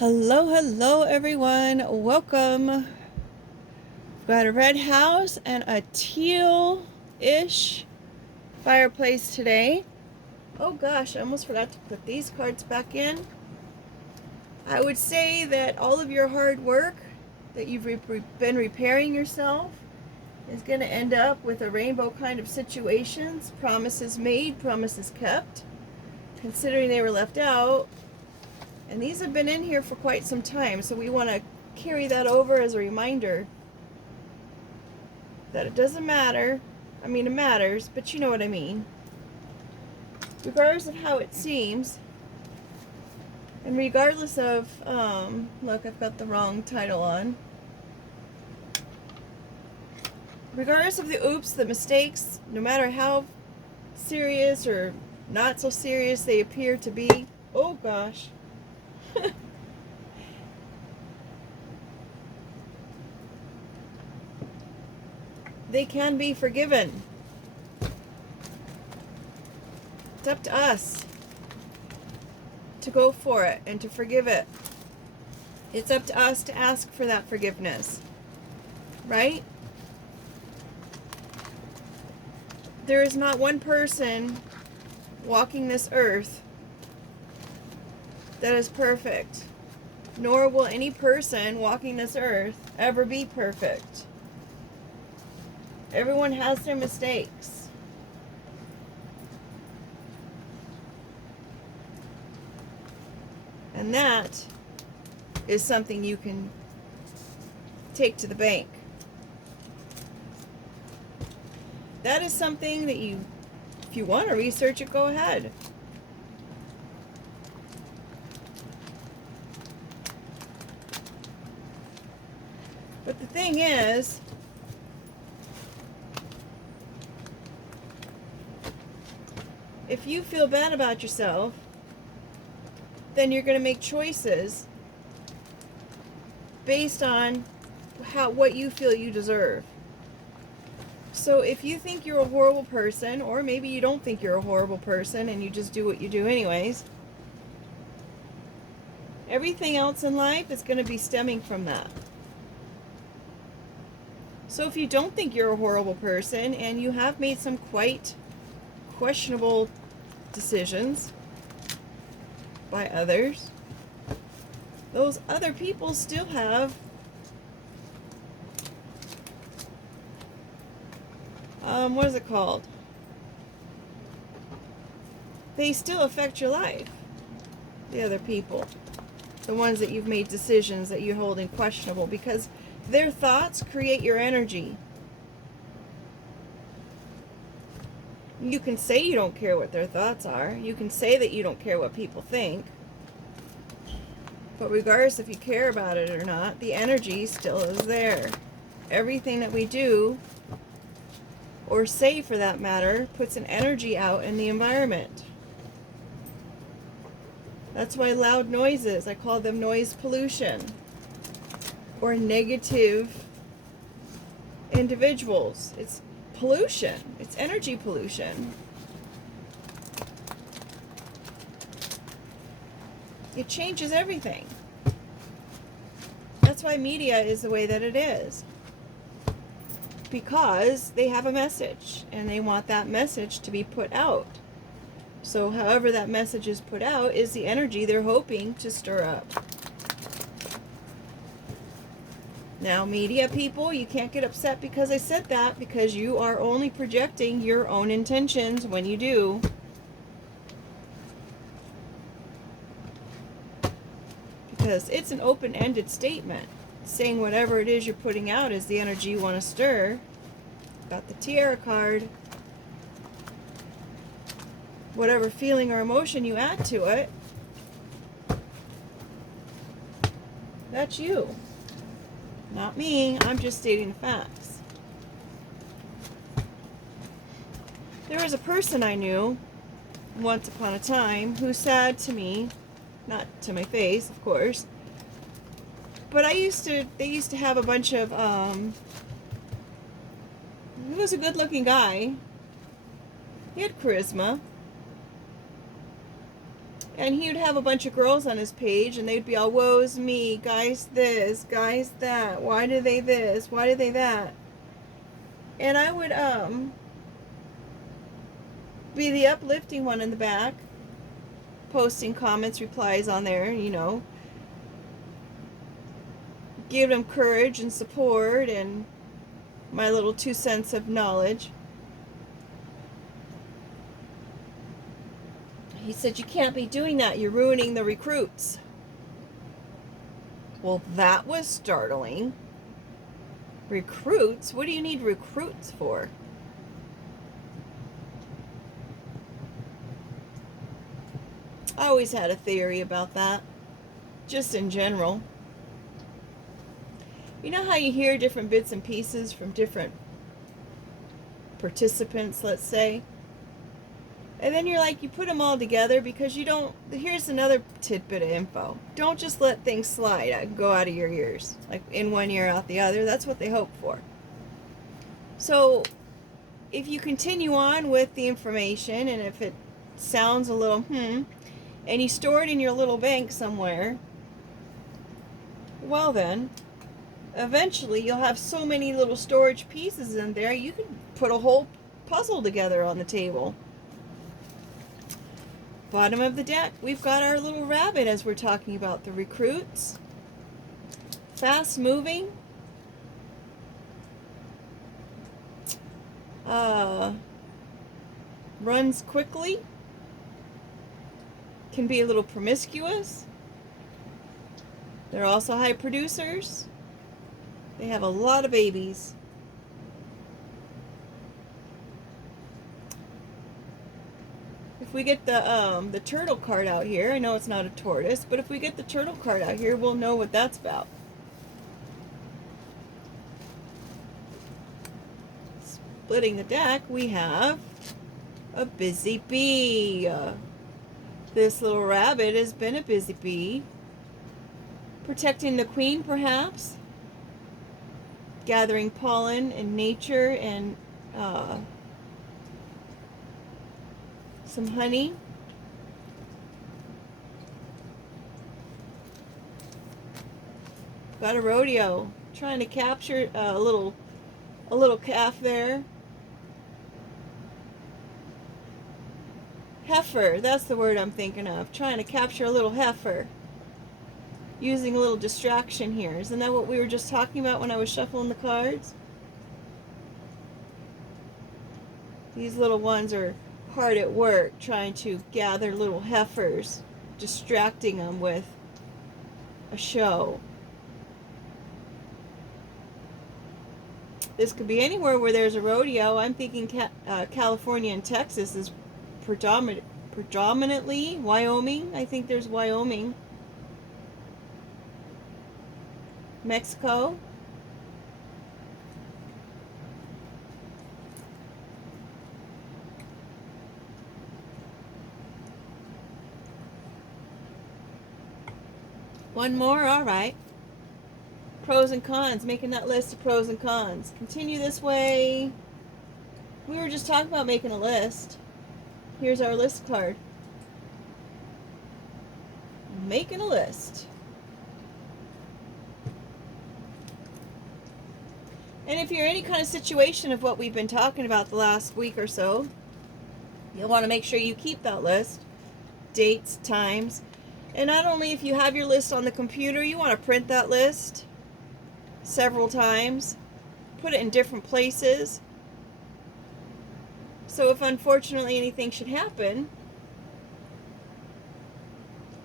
Hello, hello everyone. Welcome. We've got a red house and a teal-ish fireplace today. Oh gosh, I almost forgot to put these cards back in. I would say that all of your hard work that you've been repairing yourself is going to end up with a rainbow kind of situations. Promises made, promises kept. Considering they were left out, and these have been in here for quite some time, so we want to carry that over as a reminder that it doesn't matter. I mean, it matters, but you know what I mean. Regardless of how it seems, and regardless of, look, I've got the wrong title on. Regardless of the oops, the mistakes, no matter how serious or not so serious they appear to be, oh gosh. They can be forgiven. It's up to us to go for it and to forgive it. It's up to us to ask for that forgiveness, right? There is not one person walking this earth that is perfect, nor will any person walking this earth ever be perfect. Everyone has their mistakes. And that is something you can take to the bank. That is something that you, if you want to research it, go ahead. But the thing is, if you feel bad about yourself, then you're going to make choices based on what you feel you deserve. So if you think you're a horrible person, or maybe you don't think you're a horrible person and you just do what you do anyways, everything else in life is going to be stemming from that. So if you don't think you're a horrible person and you have made some quite questionable decisions by others, those other people still have what is it called? They still affect your life. The other people, the ones that you've made decisions that you're holding questionable, because their thoughts create your energy. You can say you don't care what their thoughts are. You can say that you don't care what people think. But regardless if you care about it or not, the energy still is there. Everything that we do, or say for that matter, puts an energy out in the environment. That's why loud noises, I call them noise pollution, or negative individuals. It's pollution. It's energy pollution. It changes everything. That's why media is the way that it is. Because they have a message, and they want that message to be put out. So however that message is put out is the energy they're hoping to stir up. Now, media people, you can't get upset because I said that, because you are only projecting your own intentions when you do. Because it's an open-ended statement. Saying whatever it is you're putting out is the energy you want to stir. Got the Tiara card. Whatever feeling or emotion you add to it, that's you. Not me. I'm just stating the facts. There was a person I knew once upon a time who said to me, not to my face, of course, but they used to have a bunch of, he was a good looking guy. He had charisma. And he would have a bunch of girls on his page, and they'd be all, woe's me, guys this, guys that, why do they this, why do they that? And I would be the uplifting one in the back, posting comments, replies on there, you know, give them courage and support and my little 2 cents of knowledge. He said, you can't be doing that, you're ruining the recruits. Well, that was startling. Recruits? What do you need recruits for? I always had a theory about that, just in general. You know how you hear different bits and pieces from different participants, let's say? And then you're like, you put them all together because you don't, here's another tidbit of info. Don't just let things slide and go out of your ears, like in one ear, out the other. That's what they hope for. So if you continue on with the information, and if it sounds a little, and you store it in your little bank somewhere, well then, eventually you'll have so many little storage pieces in there, you can put a whole puzzle together on the table. Bottom of the deck, we've got our little rabbit as we're talking about the recruits. Fast moving. Runs quickly. Can be a little promiscuous. They're also high producers. They have a lot of babies. If we get the turtle card out here, I know it's not a tortoise, but if we get the turtle card out here, we'll know what that's about. Splitting the deck, we have a busy bee. This little rabbit has been a busy bee. Protecting the queen, perhaps. Gathering pollen in nature and some honey. Got a rodeo. Trying to capture a little calf there. Heifer, that's the word I'm thinking of. Trying to capture a little heifer. Using a little distraction here. Isn't that what we were just talking about when I was shuffling the cards? These little ones are hard at work trying to gather little heifers, distracting them with a show. This could be anywhere where there's a rodeo. I'm thinking California and Texas is predominantly. Wyoming, I think there's Wyoming. Mexico. One more, all right. Pros and cons, making that list of pros and cons. Continue this way. We were just talking about making a list. Here's our list card. Making a list. And if you're in any kind of situation of what we've been talking about the last week or so, you'll want to make sure you keep that list. Dates, times. And not only if you have your list on the computer, you want to print that list several times. Put it in different places. So if unfortunately anything should happen,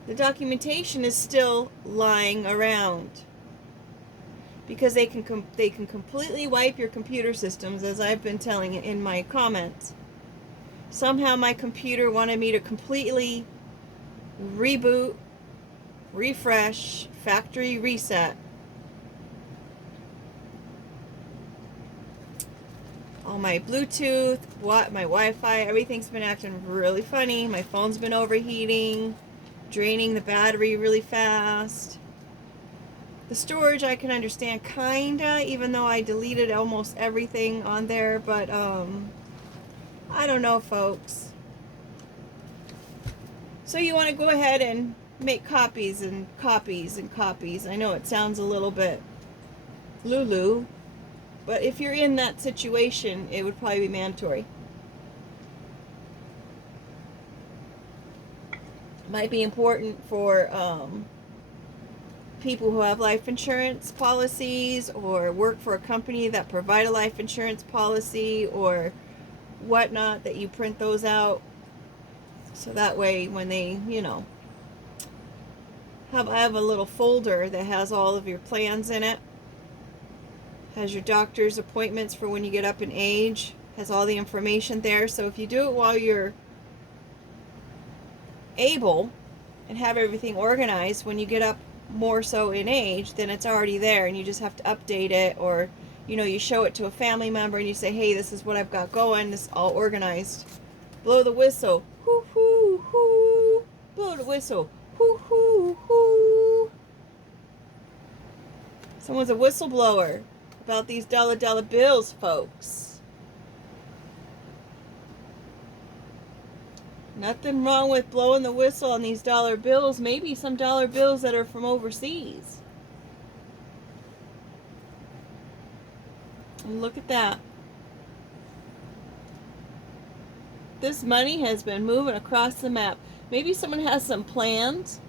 the documentation is still lying around. Because they can completely wipe your computer systems, as I've been telling in my comments. Somehow my computer wanted me to completely reboot, refresh, factory reset. All my Bluetooth, my Wi-Fi, everything's been acting really funny. My phone's been overheating, draining the battery really fast. The storage I can understand kinda, even though I deleted almost everything on there, but I don't know, folks. So you want to go ahead and make copies and copies and copies. I know it sounds a little bit lulu, but if you're in that situation, it would probably be mandatory. Might be important for people who have life insurance policies or work for a company that provide a life insurance policy or whatnot, that you print those out. So that way when they, I have a little folder that has all of your plans in it. Has your doctor's appointments for when you get up in age. Has all the information there. So if you do it while you're able and have everything organized, when you get up more so in age, then it's already there and you just have to update it, or you show it to a family member and you say, hey, this is what I've got going, this is all organized. Blow the whistle, hoo hoo hoo. Blow the whistle, hoo hoo hoo. Someone's a whistleblower about these dollar bills, folks. Nothing wrong with blowing the whistle on these dollar bills. Maybe some dollar bills that are from overseas. And look at that. This money has been moving across the map. Maybe someone has some plans.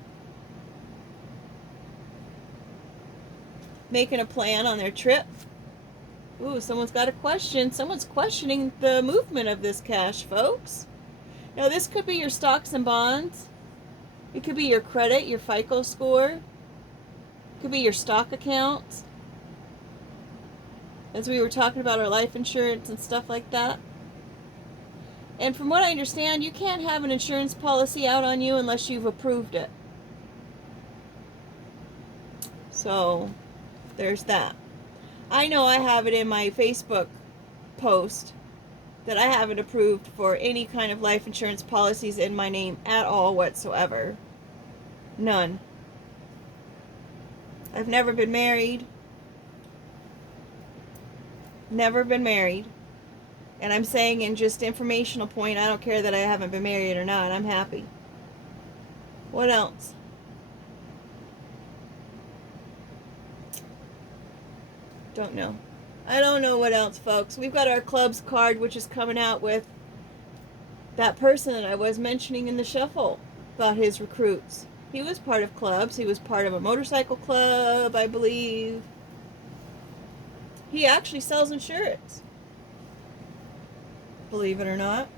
Making a plan on their trip. Ooh, someone's got a question. Someone's questioning the movement of this cash, folks. Now, this could be your stocks and bonds. It could be your credit, your FICO score. It could be your stock accounts. As we were talking about our life insurance and stuff like that. And from what I understand, you can't have an insurance policy out on you unless you've approved it. So, there's that. I know I have it in my Facebook post that I haven't approved for any kind of life insurance policies in my name at all whatsoever. None. I've never been married. Never been married. And I'm saying in just informational point, I don't care that I haven't been married or not. I'm happy. What else? Don't know. I don't know what else, folks. We've got our clubs card, which is coming out with that person that I was mentioning in the shuffle about his recruits. He was part of clubs. He was part of a motorcycle club, I believe. He actually sells insurance. Believe it or not.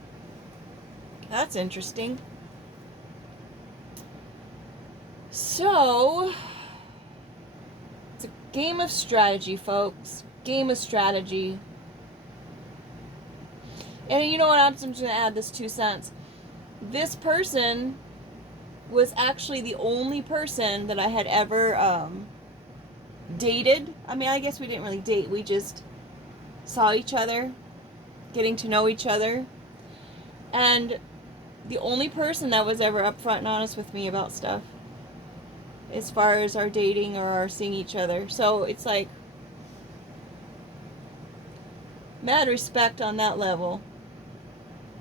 That's interesting. So, it's a game of strategy, folks. Game of strategy. And you know what? I'm just going to add this 2 cents. This person was actually the only person that I had ever dated. I mean, I guess we didn't really date. We just saw each other, getting to know each other. And the only person that was ever upfront and honest with me about stuff as far as our dating or our seeing each other. So it's like mad respect on that level.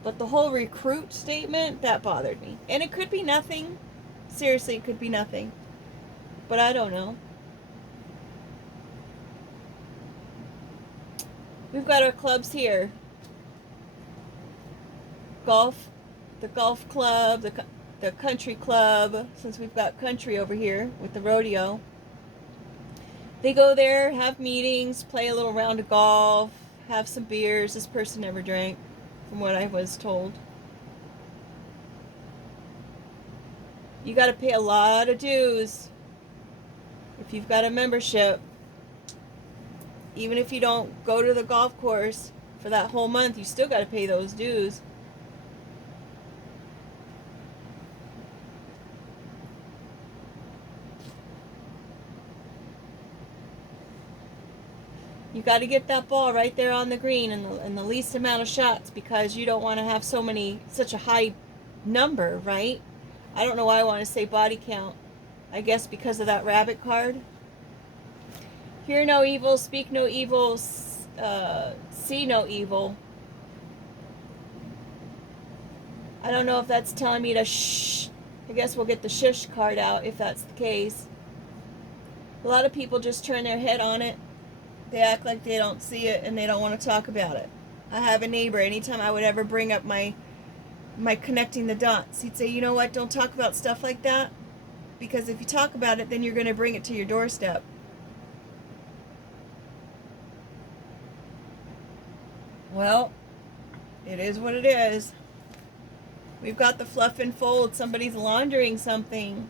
But the whole recruit statement, that bothered me. And it could be nothing. Seriously, it could be nothing. But I don't know. We've got our clubs here. Golf, the golf club, the country club, since we've got country over here with the rodeo. They go there, have meetings, play a little round of golf, have some beers. This person never drank, from what I was told. You got to pay a lot of dues if you've got a membership. Even if you don't go to the golf course for that whole month, you still got to pay those dues. You got to get that ball right there on the green in the least amount of shots, because you don't want to have such a high number, right? I don't know why I want to say body count. I guess because of that rabbit card. Hear no evil, speak no evil, see no evil. I don't know if that's telling me to shh, I guess we'll get the shush card out if that's the case. A lot of people just turn their head on it. They act like they don't see it and they don't want to talk about it. I have a neighbor, anytime I would ever bring up my connecting the dots, he'd say, you know what, don't talk about stuff like that, because if you talk about it, then you're going to bring it to your doorstep. Well, it is what it is. We've got the fluff and fold. Somebody's laundering something.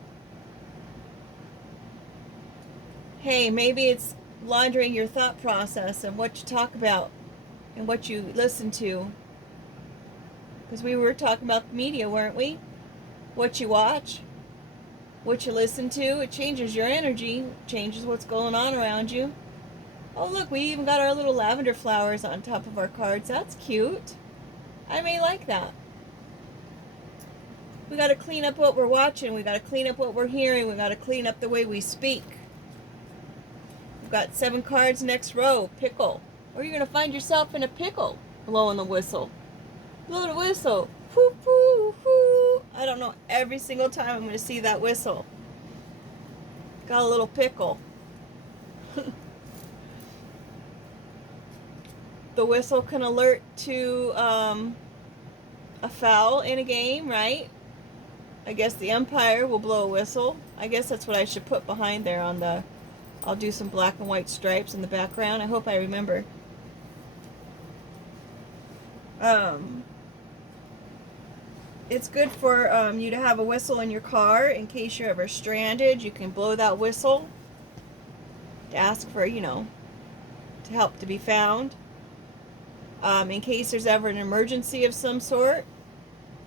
Hey, maybe it's laundering your thought process and what you talk about and what you listen to. Because we were talking about the media, weren't we? What you watch, what you listen to, it changes your energy, changes what's going on around you. Oh, look, we even got our little lavender flowers on top of our cards. That's cute. I may like that. We got to clean up what we're watching. We got to clean up what we're hearing. We got to clean up the way we speak. We've got 7 cards next row. Pickle. Or you're going to find yourself in a pickle blowing the whistle. Blow the whistle. Whoo, whoo, whoo. I don't know. Every single time I'm going to see that whistle. Got a little pickle. The whistle can alert to a foul in a game, right? I guess the umpire will blow a whistle. I guess that's what I should put behind there on the... I'll do some black and white stripes in the background. I hope I remember. It's good for you to have a whistle in your car in case you're ever stranded. You can blow that whistle to ask for, to help to be found. In case there's ever an emergency of some sort,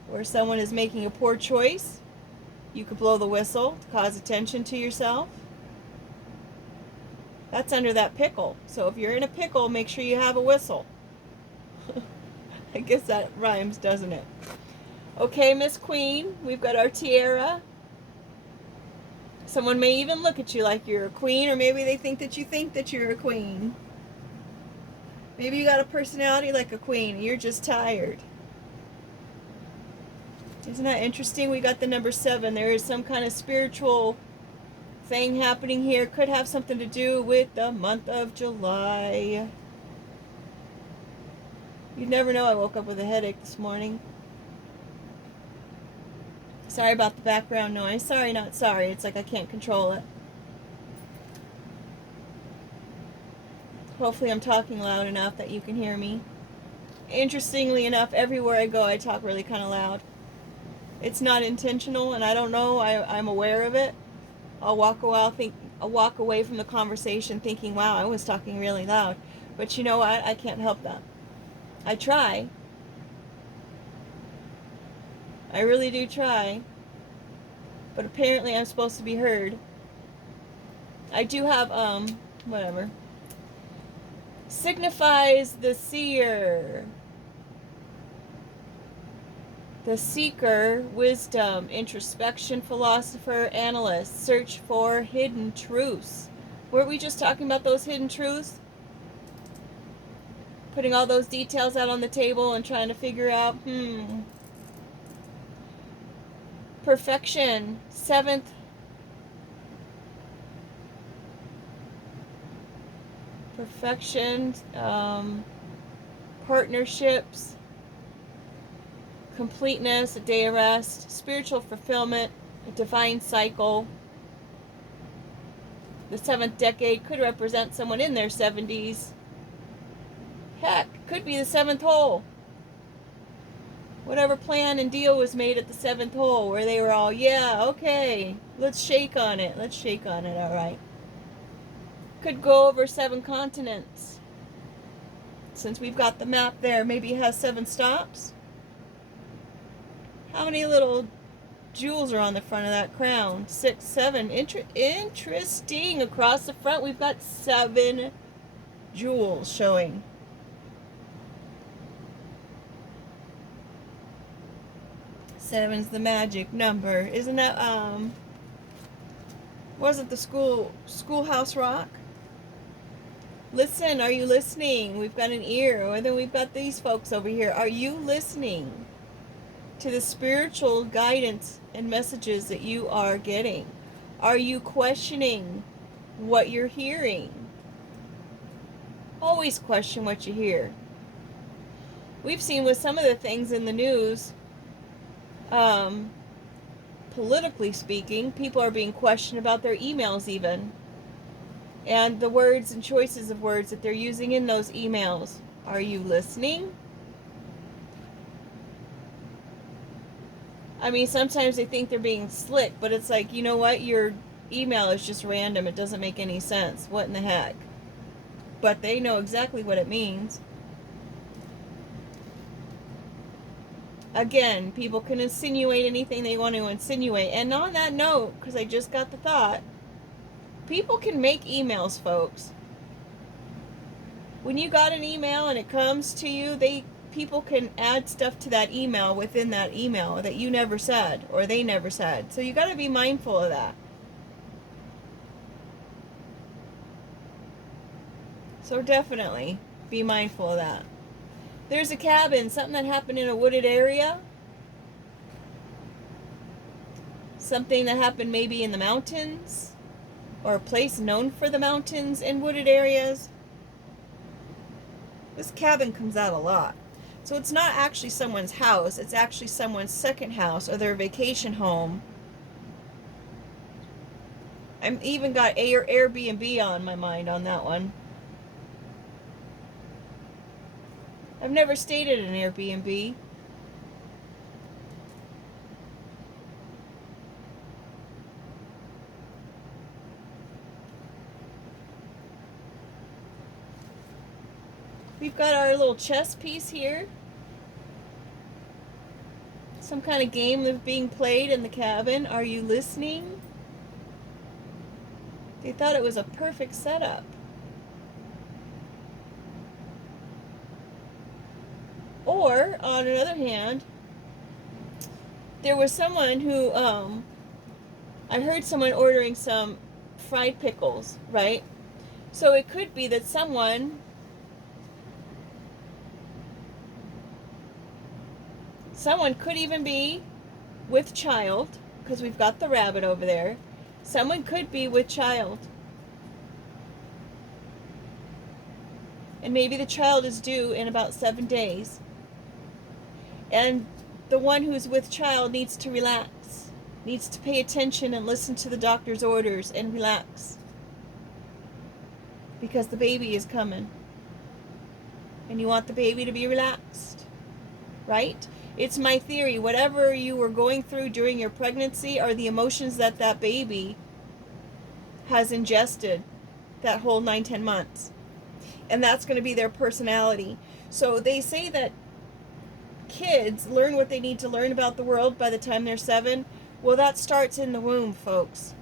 where someone is making a poor choice, you could blow the whistle to cause attention to yourself. That's under that pickle. So if you're in a pickle, make sure you have a whistle. I guess that rhymes, doesn't it? Okay, Miss Queen, we've got our tiara. Someone may even look at you like you're a queen, or maybe they think that you're a queen. Maybe you got a personality like a queen and you're just tired. Isn't that interesting? We got the number 7. There is some kind of spiritual thing happening here. Could have something to do with the month of July. You never know. I woke up with a headache this morning. Sorry about the background noise. Sorry, not sorry. It's like I can't control it. Hopefully I'm talking loud enough that you can hear me. Interestingly enough, everywhere I go I talk really kind of loud. It's not intentional, and I don't know. I'm aware of it. I'll walk away from the conversation thinking, wow, I was talking really loud. But you know what? I can't help that. I try. I really do try. But apparently I'm supposed to be heard. I do have, whatever. Signifies the seer. The seeker, wisdom, introspection, philosopher, analyst, search for hidden truths. Weren't we just talking about those hidden truths? Putting all those details out on the table and trying to figure out, perfection, 7th. Perfection, partnerships, completeness, a day of rest, spiritual fulfillment, a divine cycle. The 7th decade could represent someone in their 70s. Heck, could be the 7th hole. Whatever plan and deal was made at the 7th hole, where they were all, yeah, okay, let's shake on it, all right. Could go over 7 continents. Since we've got the map there, maybe it has 7 stops. How many little jewels are on the front of that crown? 6, 7. Interesting. Across the front, we've got 7 jewels showing. Seven's the magic number. Isn't that, wasn't the Schoolhouse Rock? Listen, are you listening? We've got an ear. And then we've got these folks over here. Are you listening? to the spiritual guidance and messages that you are getting? Are you questioning what you're hearing? Always question what you hear. We've seen with some of the things in the news, politically speaking, people are being questioned about their emails even. And the words and choices of words that they're using in those emails. Are you listening? I mean, sometimes they think they're being slick, but it's like, you know what? Your email is just random. It doesn't make any sense. What in the heck? But they know exactly what it means. Again, people can insinuate anything they want to insinuate. And on that note, because I just got the thought, people can make emails, folks. When you got an email and it comes to you, people can add stuff to that email within that email that you never said or they never said. So you got to be mindful of that. So definitely be mindful of that. There's a cabin, something that happened in a wooded area. Something that happened maybe in the mountains or a place known for the mountains and wooded areas. This cabin comes out a lot. So it's not actually someone's house. It's actually someone's second house or their vacation home. I've even got Airbnb on my mind on that one. I've never stayed at an Airbnb. We've got our little chess piece here. Some kind of game that's being played in the cabin. Are you listening? They thought it was a perfect setup. Or, on another hand, there was someone who, I heard someone ordering some fried pickles, right? So it could be that someone could even be with child, because we've got the rabbit over there. Someone could be with child. And maybe the child is due in about 7 days. And the one who's with child needs to relax, needs to pay attention and listen to the doctor's orders and relax. Because the baby is coming. And you want the baby to be relaxed, right? It's my theory. Whatever you were going through during your pregnancy are the emotions that that baby has ingested that whole 9-10 months. And that's going to be their personality. So they say that kids learn what they need to learn about the world by the time they're 7. Well, that starts in the womb, folks.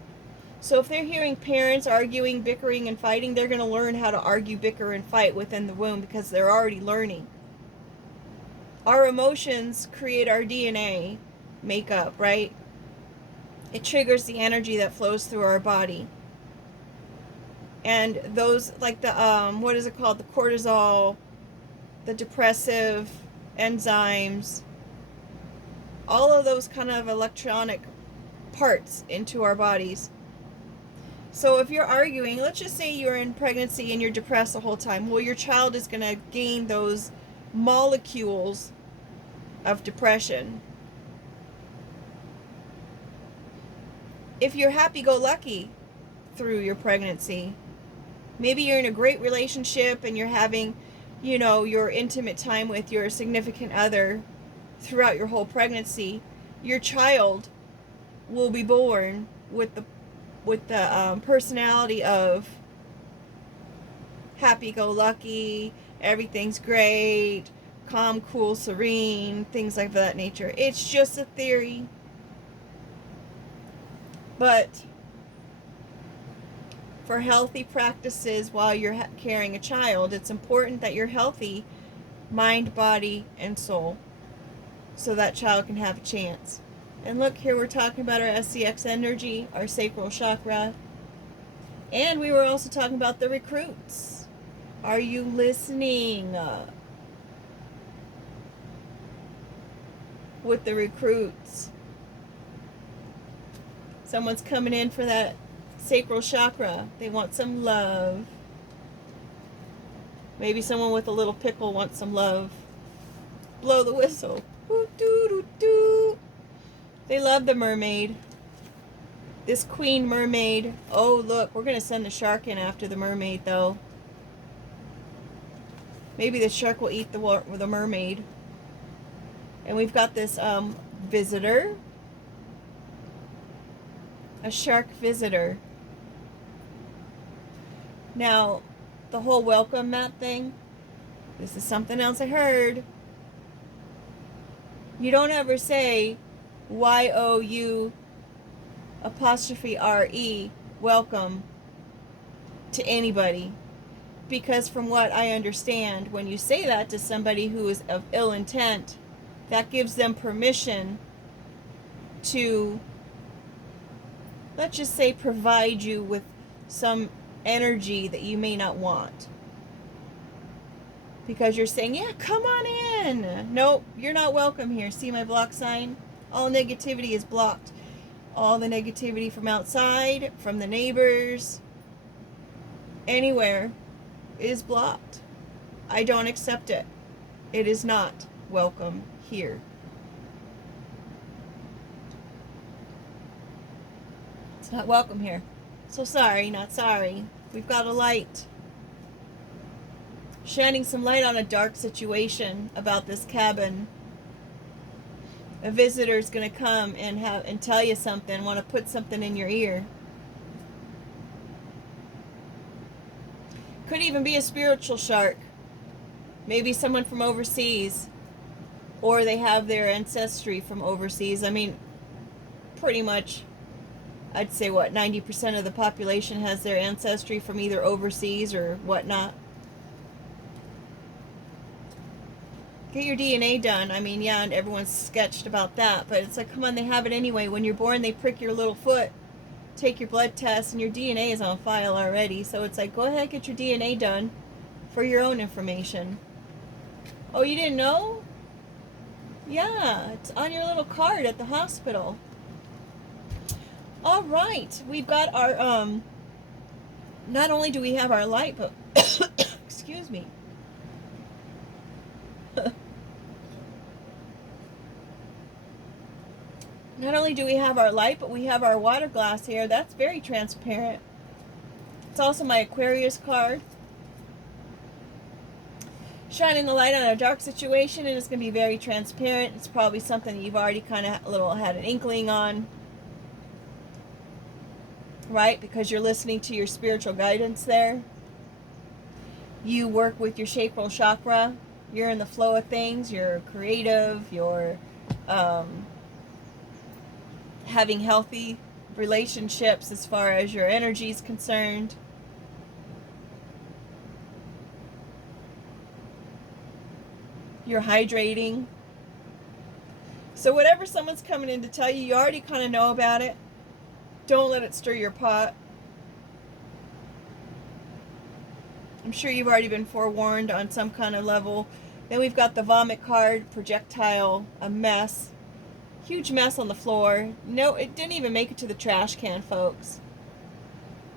So if they're hearing parents arguing, bickering, and fighting, they're going to learn how to argue, bicker, and fight within the womb because they're already learning. Our emotions create our DNA makeup, right? It triggers the energy that flows through our body. And those, like the, what is it called? The cortisol, the depressive enzymes, all of those kind of electronic parts into our bodies. So if you're arguing, let's just say you're in pregnancy and you're depressed the whole time. Well, your child is going to gain those molecules of depression. If you're happy-go-lucky through your pregnancy, maybe you're in a great relationship and you're having, your intimate time with your significant other throughout your whole pregnancy, your child will be born with the personality of happy-go-lucky, everything's great, calm, cool, serene, things like that nature. It's just a theory. But for healthy practices while you're carrying a child, it's important that you're healthy, mind, body, and soul, so that child can have a chance. And look, here we're talking about our SCX energy, our sacral chakra. And we were also talking about the recruits. Are you listening? with the recruits. Someone's coming in for that sacral chakra. They want some love. Maybe someone with a little pickle wants some love. Blow the whistle. Doo-doo-doo-doo. They love the mermaid. This queen mermaid. Oh, look, we're going to send the shark in after the mermaid, though. Maybe the shark will eat the mermaid. And we've got this visitor. A shark visitor. Now, the whole welcome mat thing. This is something else I heard. You don't ever say YOU apostrophe RE welcome to anybody. Because from what I understand, when you say that to somebody who is of ill intent, that gives them permission to, let's just say, provide you with some energy that you may not want. Because you're saying, yeah, come on in. Nope, you're not welcome here. See my block sign? All negativity is blocked. All the negativity from outside, from the neighbors, anywhere, is blocked. I don't accept it. It is not welcome here. It's not welcome here. So sorry, not sorry. We've got a light. Shining some light on a dark situation about this cabin. A visitor's going to come and tell you something, want to put something in your ear. Could even be a spiritual shark. Maybe someone from overseas. Or they have their ancestry from overseas. I mean, pretty much, I'd say, 90% of the population has their ancestry from either overseas or whatnot. Get your DNA done. I mean, yeah, and everyone's sketched about that. But it's like, come on, they have it anyway. When you're born, they prick your little foot. Take your blood test, and your DNA is on file already. So it's like, go ahead, get your DNA done for your own information. Oh, you didn't know? Yeah, it's on your little card at the hospital. All right, we've got our, not only do we have our light, but, excuse me. Not only do we have our light, but we have our water glass here. That's very transparent. It's also my Aquarius card. Shining the light on a dark situation, and it's going to be very transparent. It's probably something that you've already kind of had an inkling on. Right? Because you're listening to your spiritual guidance there. You work with your sacral chakra. You're in the flow of things. You're creative. You're having healthy relationships as far as your energy is concerned. You're hydrating. So whatever someone's coming in to tell you, you already kind of know about it. Don't let it stir your pot. I'm sure you've already been forewarned on some kind of level. Then we've got the vomit card, projectile, a mess. Huge mess on the floor. No, it didn't even make it to the trash can, folks.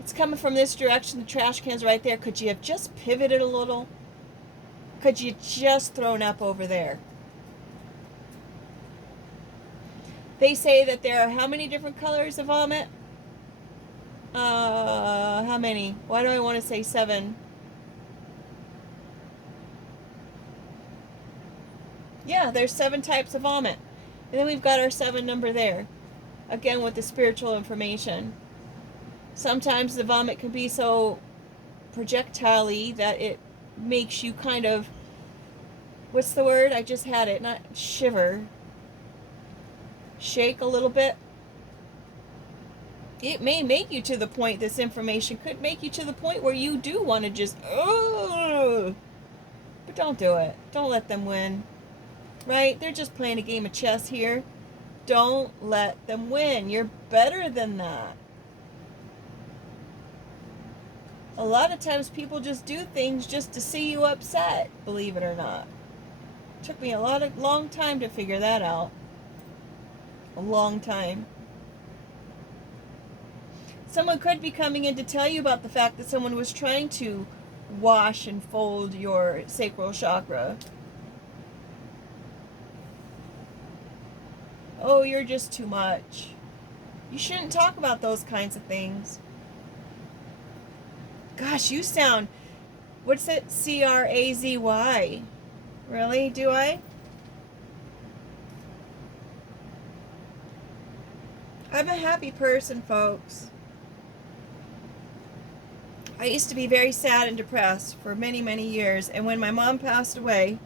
It's coming from this direction. The trash can's right there. Could you have just pivoted a little? Could you just thrown up over there? They say that there are how many different colors of vomit? How many? Why do I want to say 7? Yeah, there's 7 types of vomit. And then we've got our 7 number there. Again, with the spiritual information. Sometimes the vomit can be so projectile-y that it makes you kind of, what's the word? I just had it. Not shiver. Shake a little bit. It may make you to the point, this information could make you to the point where you do want to just, oh, but don't do it. Don't let them win. Right? They're just playing a game of chess here. Don't let them win. You're better than that. A lot of times people just do things just to see you upset, believe it or not. Took me a long time to figure that out. a long time. Someone could be coming in to tell you about the fact that someone was trying to wash and fold your sacral chakra. Oh, you're just too much. You shouldn't talk about those kinds of things. Gosh, you sound... What's it? C-R-A-Z-Y. Really? Do I? I'm a happy person, folks. I used to be very sad and depressed for many, many years. And when my mom passed away,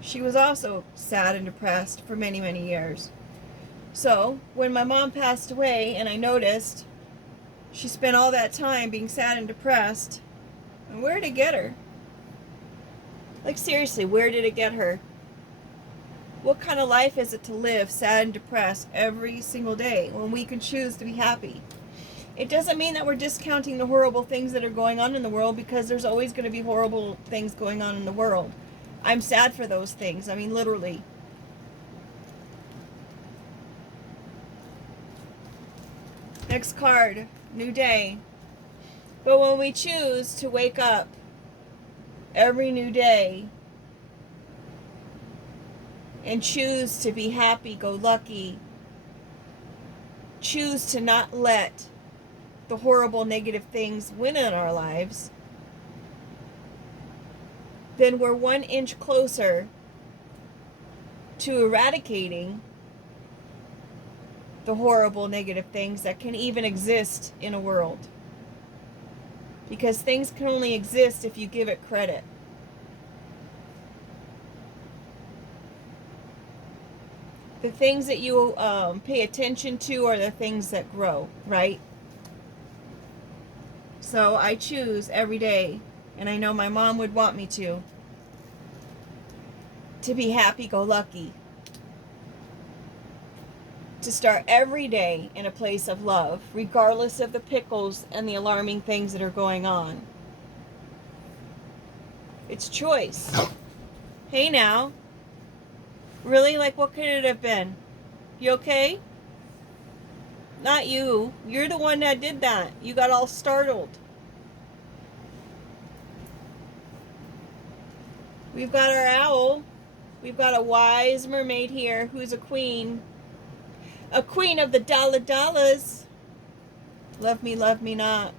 she was also sad and depressed for many, many years. So, when my mom passed away and I noticed she spent all that time being sad and depressed, and where did it get her? Like, seriously, where did it get her? What kind of life is it to live sad and depressed every single day when we can choose to be happy? It doesn't mean that we're discounting the horrible things that are going on in the world, because there's always going to be horrible things going on in the world. I'm sad for those things. I mean, literally. Next card, new day. But when we choose to wake up every new day and choose to be happy-go-lucky, choose to not let the horrible negative things win in our lives, then we're 1 inch closer to eradicating the horrible negative things that can even exist in a world. Because things can only exist if you give it credit. The things that you pay attention to are the things that grow, right? So I choose every day, and I know my mom would want me to be happy-go-lucky. To start every day in a place of love, regardless of the pickles and the alarming things that are going on. It's choice. Hey now. Really? Like, what could it have been? You okay? Not you. You're the one that did that. You got all startled. We've got our owl. We've got a wise mermaid here who's a queen. A queen of the dollars. Love me not.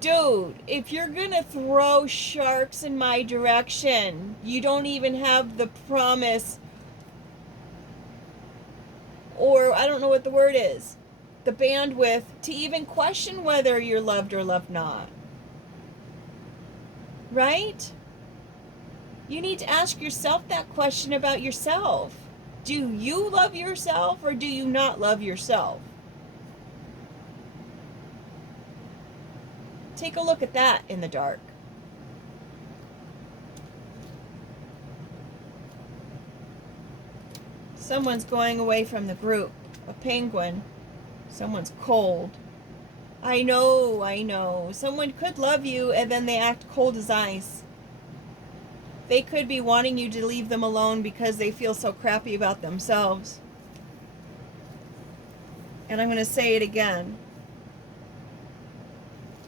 Dude, if you're gonna throw sharks in my direction, you don't even have the promise, or I don't know what the word is, the bandwidth to even question whether you're loved or loved not. Right? You need to ask yourself that question about yourself. Do you love yourself, or do you not love yourself? Take a look at that in the dark. Someone's going away from the group. A penguin. Someone's cold. I know. Someone could love you and then they act cold as ice. They could be wanting you to leave them alone because they feel so crappy about themselves. And I'm going to say it again.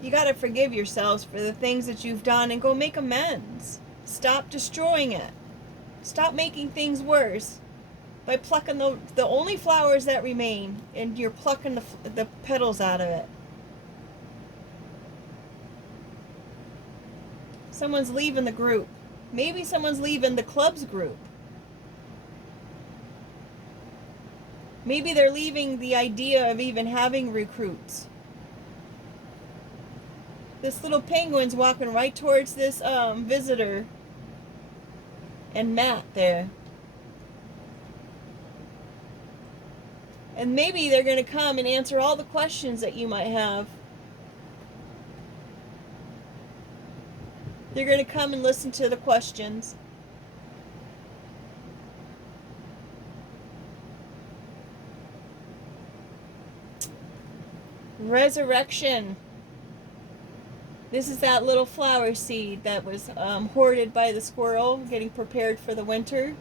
You got to forgive yourselves for the things that you've done and go make amends. Stop destroying it. Stop making things worse by plucking the only flowers that remain, and you're plucking the petals out of it. Someone's leaving the group. Maybe someone's leaving the club's group. Maybe they're leaving the idea of even having recruits. This little penguin's walking right towards this visitor and Matt there. And maybe they're going to come and answer all the questions that you might have. They're going to come and listen to the questions. Resurrection. This is that little flower seed that was hoarded by the squirrel, getting prepared for the winter.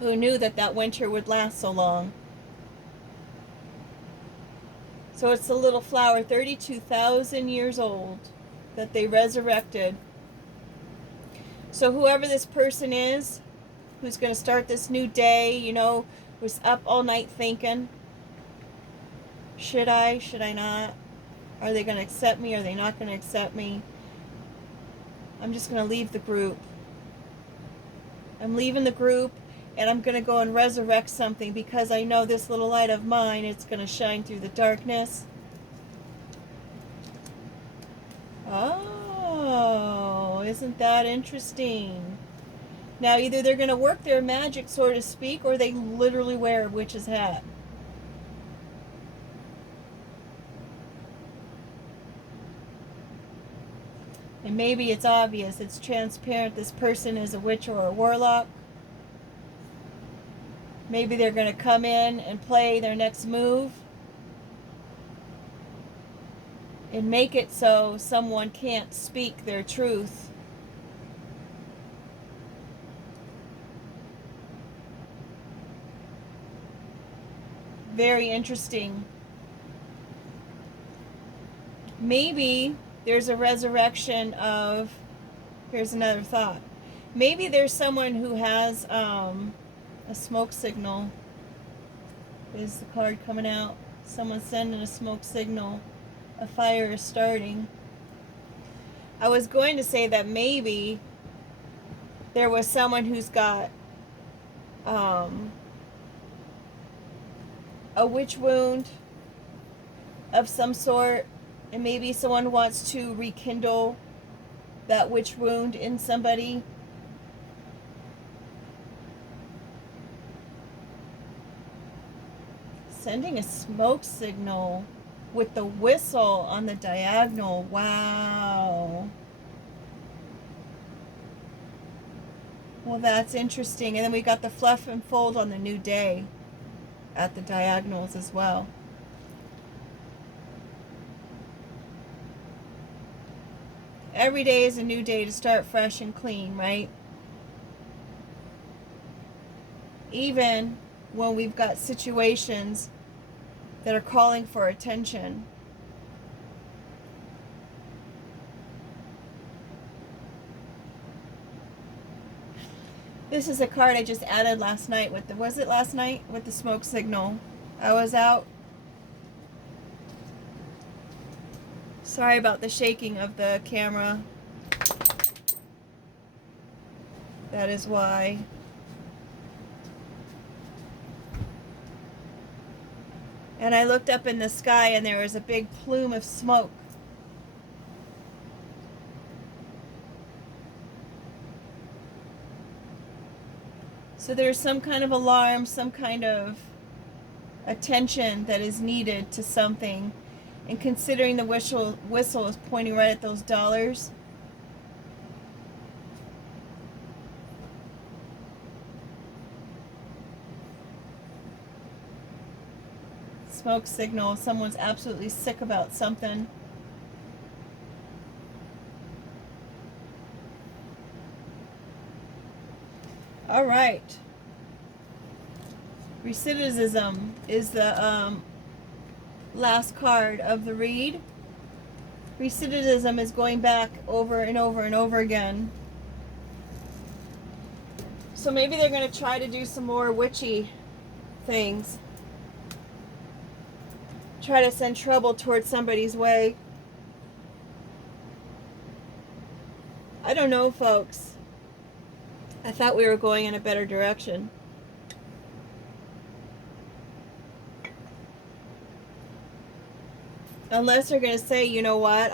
Who knew that that winter would last so long? So it's the little flower, 32,000 years old, that they resurrected. So whoever this person is, who's going to start this new day, you know, was up all night thinking, should I not? Are they going to accept me? Are they not going to accept me? I'm just going to leave the group. I'm leaving the group, and I'm going to go and resurrect something, because I know this little light of mine, it's going to shine through the darkness. Oh, isn't that interesting? Now, either they're going to work their magic, so to speak, or they literally wear a witch's hat. And maybe it's obvious, it's transparent, this person is a witch or a warlock. Maybe they're going to come in and play their next move and make it so someone can't speak their truth. Very interesting. Maybe there's a resurrection of, here's another thought. Maybe there's someone who has a smoke signal. Is the card coming out? Someone's sending a smoke signal. A fire is starting. I was going to say that maybe there was someone who's got a witch wound of some sort, and maybe someone wants to rekindle that witch wound in somebody. Sending a smoke signal with the whistle on the diagonal. Wow. Well, that's interesting. And then we got the fluff and fold on the new day at the diagonals as well. Every day is a new day to start fresh and clean, right? Even when we've got situations that are calling for attention. This is a card I just added last night with the, was it last night? With the smoke signal. I was out. Sorry about the shaking of the camera. That is why. And I looked up in the sky and there was a big plume of smoke. So there's some kind of alarm, some kind of attention that is needed to something. And considering the whistle is pointing right at those dollars, smoke signal, someone's absolutely sick about something. All right. Recidivism is the last card of the read. Recidivism is going back over and over and over again. So maybe they're going to try to do some more witchy things. Try to send trouble towards somebody's way. I don't know, folks. I thought we were going in a better direction. Unless they're going to say, you know what,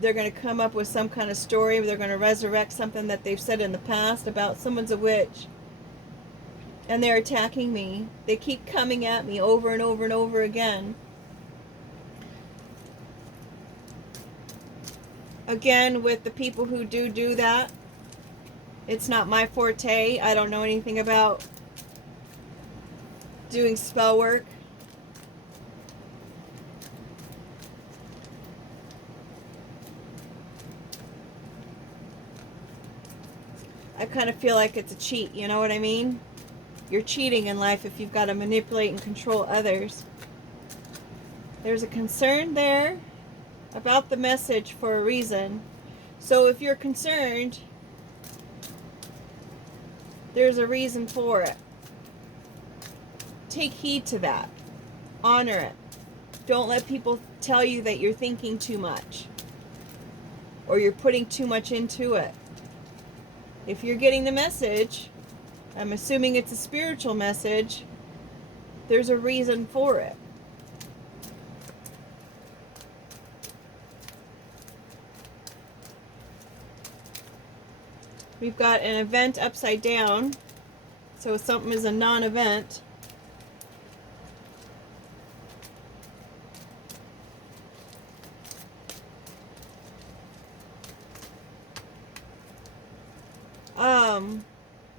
they're going to come up with some kind of story. They're going to resurrect something that they've said in the past about someone's a witch. And they're attacking me. They keep coming at me over and over and over again. Again, with the people who do that, it's not my forte. I don't know anything about doing spell work. I kind of feel like it's a cheat, you know what I mean? You're cheating in life if you've got to manipulate and control others. There's a concern there about the message for a reason. So if you're concerned, there's a reason for it. Take heed to that. Honor it. Don't let people tell you that you're thinking too much or you're putting too much into it. If you're getting the message, I'm assuming it's a spiritual message, there's a reason for it. We've got an event upside down, so something is a non-event.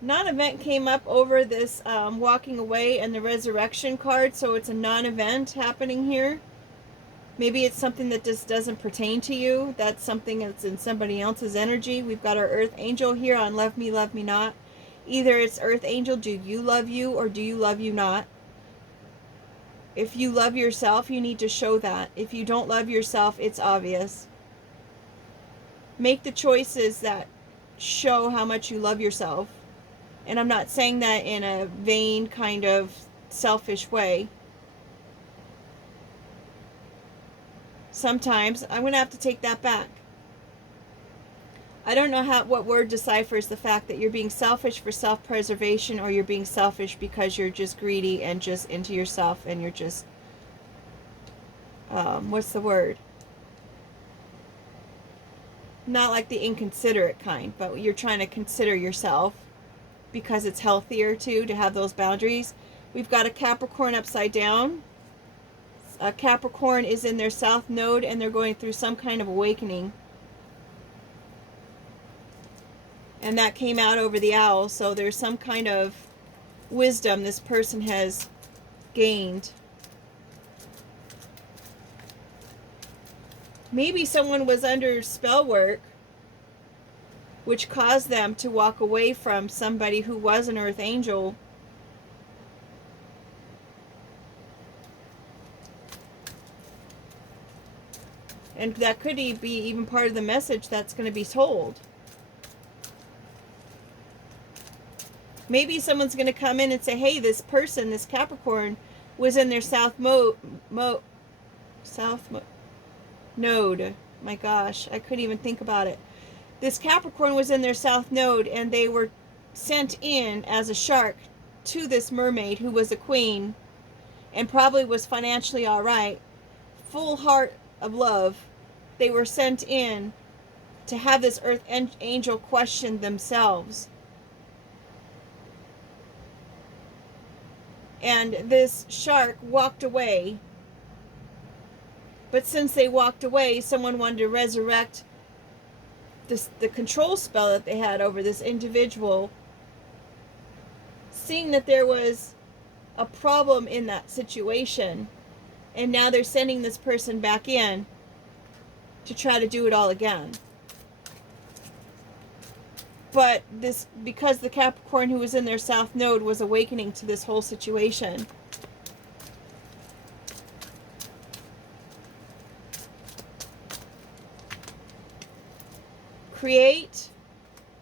Non-event came up over this walking away and the resurrection card, so it's a non-event happening here. Maybe it's something that just doesn't pertain to you. That's something that's in somebody else's energy. We've got our earth angel here on Love Me, Love Me Not. Either it's earth angel, do you love you, or do you love you not? If you love yourself, you need to show that. If you don't love yourself, it's obvious. Make the choices that show how much you love yourself. And I'm not saying that in a vain kind of selfish way. Sometimes I'm going to have to take that back. I don't know what word deciphers the fact that you're being selfish for self-preservation or you're being selfish because you're just greedy and just into yourself and you're just, what's the word? Not like the inconsiderate kind, but you're trying to consider yourself because it's healthier too to have those boundaries. We've got a Capricorn upside down. A Capricorn is in their south node and they're going through some kind of awakening. And that came out over the owl, so there's some kind of wisdom this person has gained. Maybe someone was under spell work, which caused them to walk away from somebody who was an earth angel. And that could be even part of the message that's going to be told. Maybe someone's going to come in and say, hey, this person, this Capricorn, was in their south node. My gosh, I couldn't even think about it. This Capricorn was in their south node and they were sent in as a shark to this mermaid who was a queen and probably was financially all right, full heart of love. They were sent in to have this earth angel question themselves. And this shark walked away. But since they walked away, someone wanted to resurrect the control spell that they had over this individual, seeing that there was a problem in that situation, and now they're sending this person back in to try to do it all again. But this, because the Capricorn who was in their south node was awakening to this whole situation. Create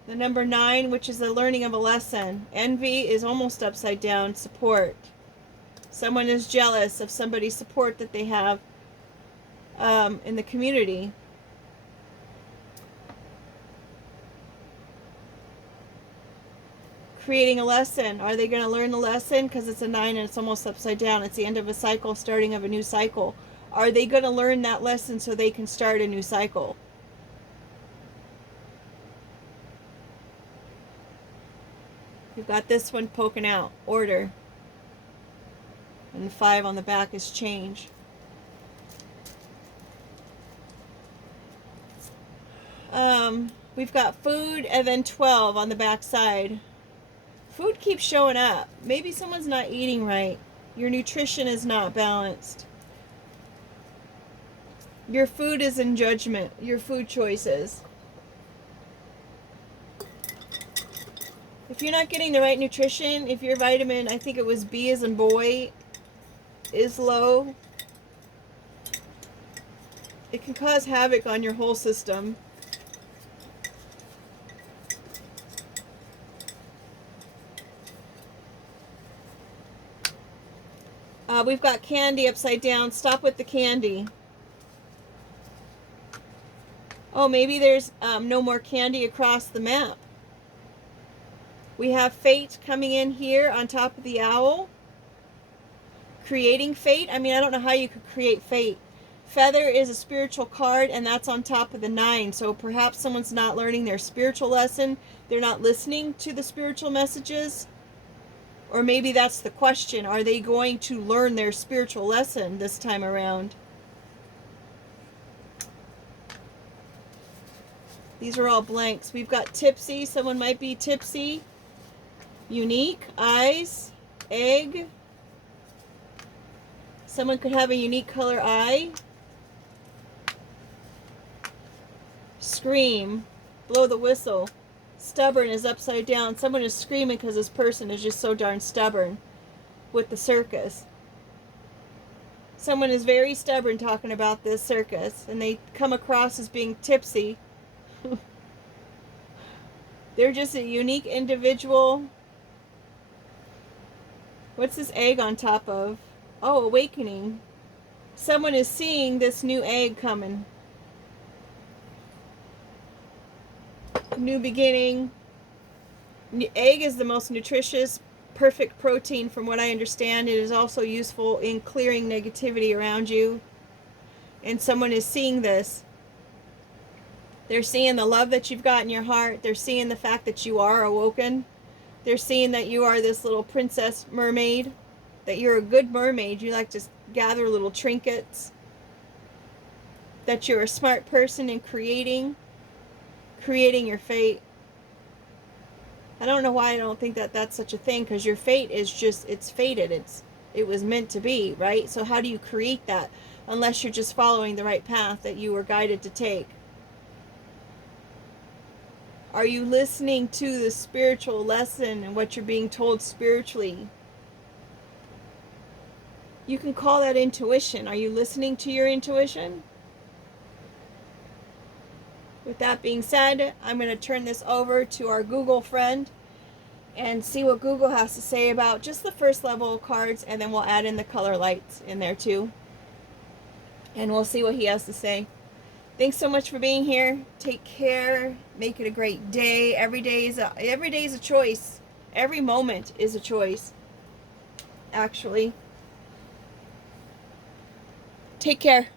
the number 9, which is the learning of a lesson. Envy is almost upside down. Support. Someone is jealous of somebody's support that they have in the community. Creating a lesson. Are they going to learn the lesson? Because it's a 9 and it's almost upside down. It's the end of a cycle, starting of a new cycle. Are they going to learn that lesson so they can start a new cycle? You've got this one poking out. Order. And the 5 on the back is change. We've got food and then 12 on the back side. Food keeps showing up. Maybe someone's not eating right. Your nutrition is not balanced. Your food is in judgment. Your food choices. If you're not getting the right nutrition, if your vitamin, I think it was B as in boy, is low, it can cause havoc on your whole system. We've got candy upside down. Stop with the candy. Oh, maybe there's no more candy across the map. We have fate coming in here on top of the owl. Creating fate. I mean, I don't know how you could create fate. Feather is a spiritual card, and that's on top of the 9. So perhaps someone's not learning their spiritual lesson. They're not listening to the spiritual messages. Or maybe that's the question. Are they going to learn their spiritual lesson this time around? These are all blanks. We've got tipsy. Someone might be tipsy. Unique. Eyes. Egg. Someone could have a unique color eye. Scream. Blow the whistle. Stubborn is upside down. Someone is screaming because this person is just so darn stubborn with the circus. Someone is very stubborn talking about this circus, and they come across as being tipsy. They're just a unique individual. What's this egg on top of? Oh, awakening. Someone is seeing this new egg coming. New beginning. Egg is the most nutritious, perfect protein from what I understand. It is also useful in clearing negativity around you. And someone is seeing this. They're seeing the love that you've got in your heart. They're seeing the fact that you are awoken. They're seeing that you are this little princess mermaid. That you're a good mermaid. You like to gather little trinkets. That you're a smart person in creating your fate. I don't know why I don't think that that's such a thing, because your fate is just, it's fated. It was meant to be, right? So how do you create that unless you're just following the right path that you were guided to take? Are you listening to the spiritual lesson and what you're being told spiritually? You can call that intuition. Are you listening to your intuition? With that being said, I'm going to turn this over to our Google friend and see what Google has to say about just the first level of cards, and then we'll add in the color lights in there too. And we'll see what he has to say. Thanks so much for being here. Take care. Make it a great day. Every day is a choice. Every moment is a choice, actually. Take care.